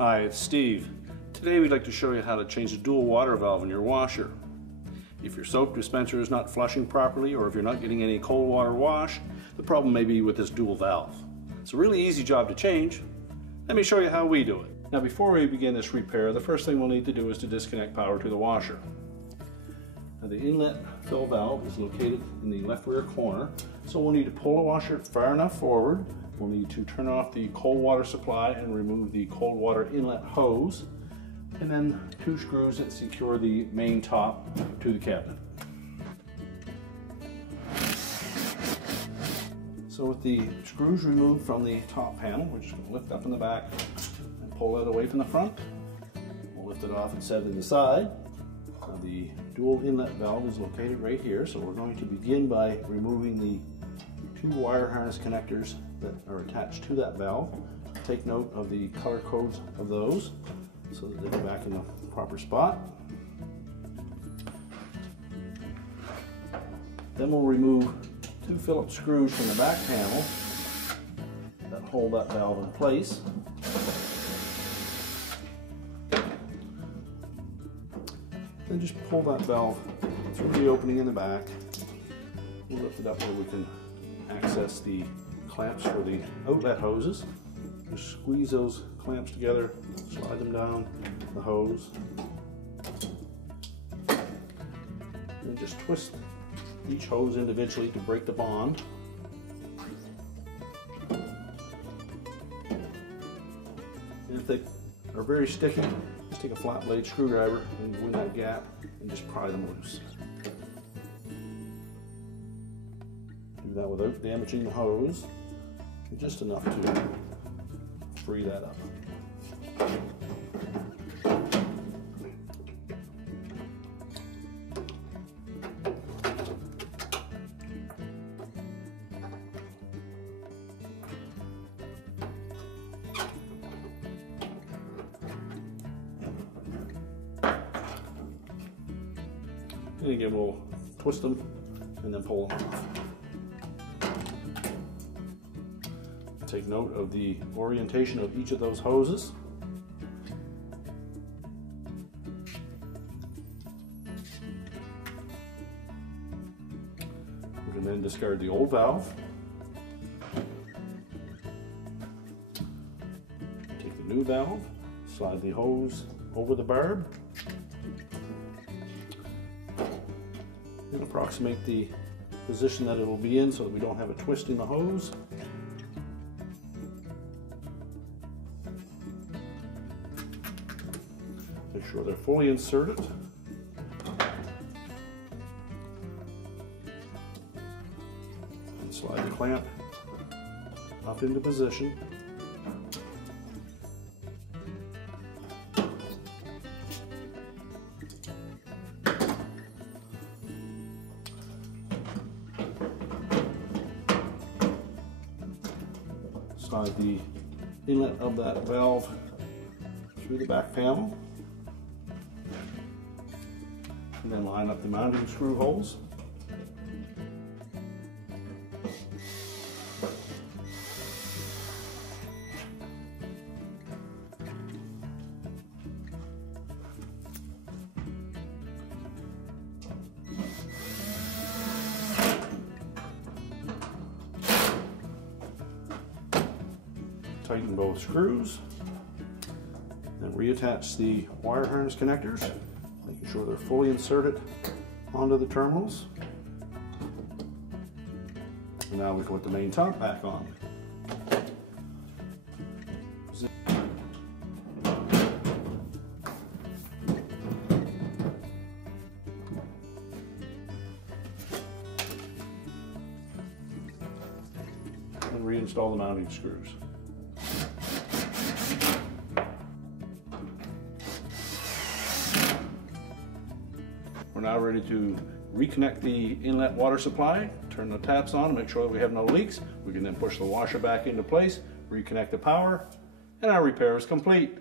Hi, it's Steve. Today we'd like to show you how to change the dual water valve in your washer. If your soap dispenser is not flushing properly, or if you're not getting any cold water wash, the problem may be with this dual valve. It's a really easy job to change. Let me show you how we do it. Now before we begin this repair, the first thing we'll need to do is to disconnect power to the washer. Now the inlet fill valve is located in the left rear corner, so we'll need to pull the washer far enough forward. We'll need to turn off the cold water supply and remove the cold water inlet hose, and then 2 screws that secure the main top to the cabinet. So with the screws removed from the top panel, we're just going to lift up in the back and pull that away from the front. We'll lift it off and set it to the side. Now the dual inlet valve is located right here, so we're going to begin by removing the 2 wire harness connectors that are attached to that valve. Take note of the color codes of those so that they go back in the proper spot. Then we'll remove 2 Phillips screws from the back panel that hold that valve in place. Then just pull that valve through the opening in the back. We'll lift it up where we can access the clamps for the outlet hoses. Just squeeze those clamps together, slide them down the hose, and just twist each hose individually to break the bond. And if they are very sticky, just take a flat blade screwdriver and go in that gap and just pry them loose. Do that without damaging the hose, just enough to free that up. And again, we'll twist them and then pull them off. Take note of the orientation of each of those hoses. We can then discard the old valve. Take the new valve, slide the hose over the barb, and approximate the position that it will be in so that we don't have a twist in the hose. Make sure they're fully inserted. And slide the clamp up into position. Slide the inlet of that valve through the back panel. And then line up the mounting screw holes. Tighten both screws. Then reattach the wire harness connectors, making sure they're fully inserted onto the terminals. And now we can put the main top back on. And reinstall the mounting screws. We're now ready to reconnect the inlet water supply, turn the taps on, make sure that we have no leaks. We can then push the washer back into place, reconnect the power, and our repair is complete.